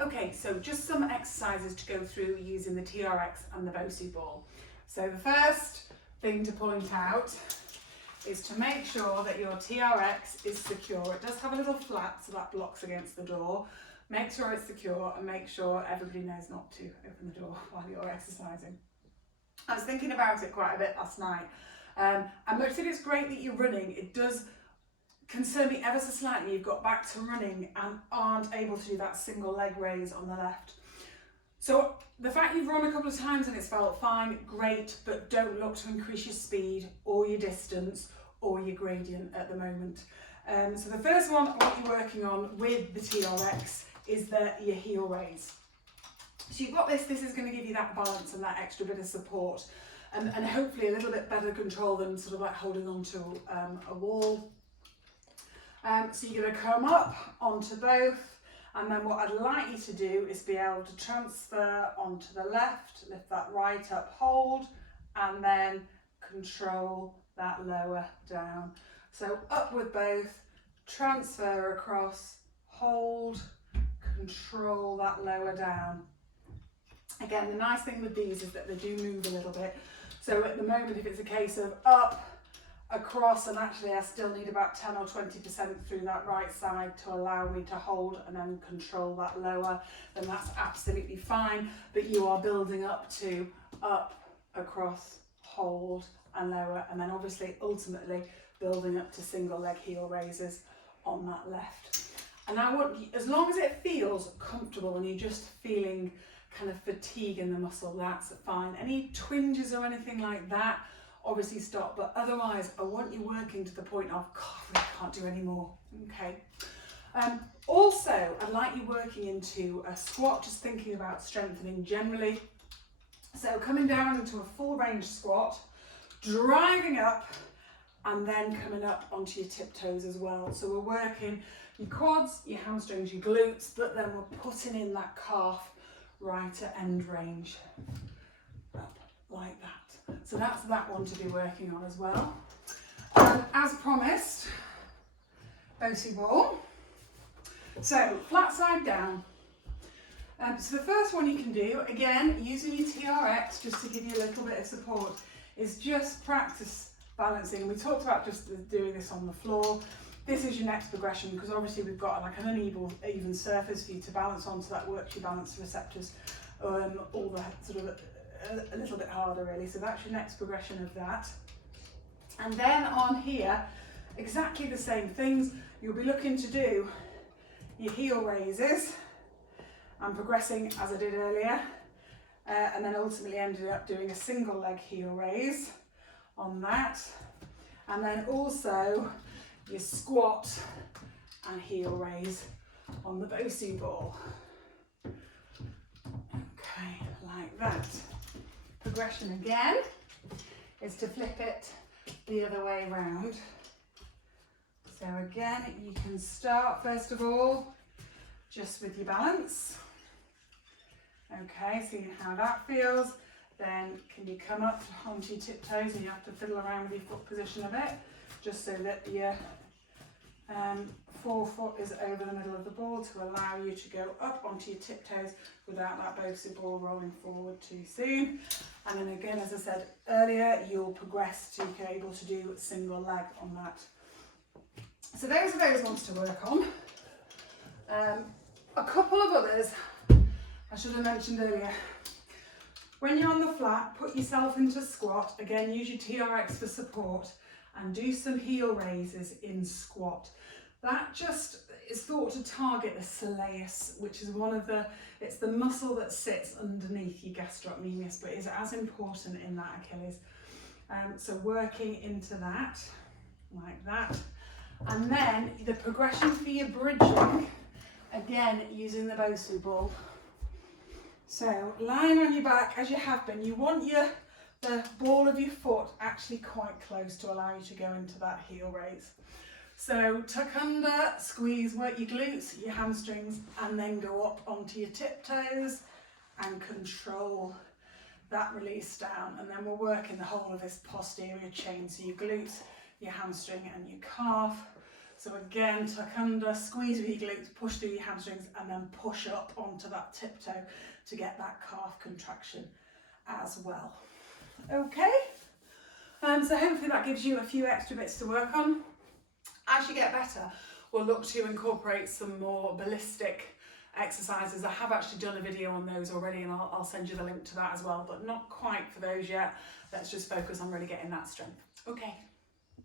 Okay, so just some exercises to go through using the TRX and the BOSU ball. So the first thing to point out is to make sure that your TRX is secure. It does have a little flap, so that blocks against the door. Make sure it's secure and make sure everybody knows not to open the door while you're exercising. I was thinking about it quite a bit last night. And much that it's great that you're running, it does concern me ever so slightly you've got back to running and aren't able to do that single leg raise on the left. So the fact you've run a couple of times and it's felt fine, great, but don't look to increase your speed or your distance or your gradient at the moment. So the first one, what you're working on with the TRX is your heel raise. So you've got this is going to give you that balance and that extra bit of support and hopefully a little bit better control than sort of like holding onto a wall. So you're going to come up onto both, and then what I'd like you to do is be able to transfer onto the left, lift that right up, hold, and then control that lower down. So up with both, transfer across, hold, control that lower down. Again, the nice thing with these is that they do move a little bit. So at the moment, if it's a case of up, across, and actually I still need about 10 or 20% through that right side to allow me to hold and then control that lower, then that's absolutely fine. But you are building up to up, across, hold and lower, and then obviously ultimately building up to single leg heel raises on that left. And I want, as long as it feels comfortable and you're just feeling kind of fatigue in the muscle, that's fine. Any twinges or anything like that, obviously stop, but otherwise I want you working to the point of, God, I really can't do any more. Okay. Also, I'd like you working into a squat, just thinking about strengthening generally. So coming down into a full range squat, driving up, and then coming up onto your tiptoes as well. So we're working your quads, your hamstrings, your glutes, but then we're putting in that calf right at end range, up like that. So that's that one to be working on as well. As promised, BOSU ball. So flat side down. So the first one you can do, again, using your TRX just to give you a little bit of support, is just practice balancing. We talked about just doing this on the floor. This is your next progression, because obviously we've got like an uneven surface for you to balance on, so that works your balance receptors all the sort of a little bit harder really. So that's your next progression of that. And then on here, exactly the same things. You'll be looking to do your heel raises and progressing as I did earlier, and then ultimately ended up doing a single leg heel raise on that, and then also your squat and heel raise on the BOSU ball. Okay, like that. Progression again is to flip it the other way around. So again, you can start first of all just with your balance. Okay, seeing how that feels. Then can you come up onto your tiptoes, and you have to fiddle around with your foot position a bit, just so that your forefoot is over the middle of the ball to allow you to go up onto your tiptoes without that BOSU ball rolling forward too soon. And then again, as I said earlier, you'll progress to be able to do single leg on that. So those are those ones to work on. A couple of others I should have mentioned earlier. When you're on the flat, put yourself into squat. Again, use your TRX for support and do some heel raises in squat. That just is thought to target the soleus, which is it's the muscle that sits underneath your gastrocnemius, but is as important in that Achilles. So working into that, like that. And then the progression for your bridging, again, using the BOSU ball. So lying on your back as you have been, you want the ball of your foot actually quite close to allow you to go into that heel raise. So tuck under, squeeze, work your glutes, your hamstrings, and then go up onto your tiptoes and control that release down. And then we're working the whole of this posterior chain, so your glutes, your hamstring and your calf. So again, tuck under, squeeze with your glutes, push through your hamstrings, and then push up onto that tiptoe to get that calf contraction as well. Okay, so hopefully that gives you a few extra bits to work on. As you get better, we'll look to incorporate some more ballistic exercises. I have actually done a video on those already, and I'll send you the link to that as well, but not quite for those yet. Let's just focus on really getting that strength. Okay.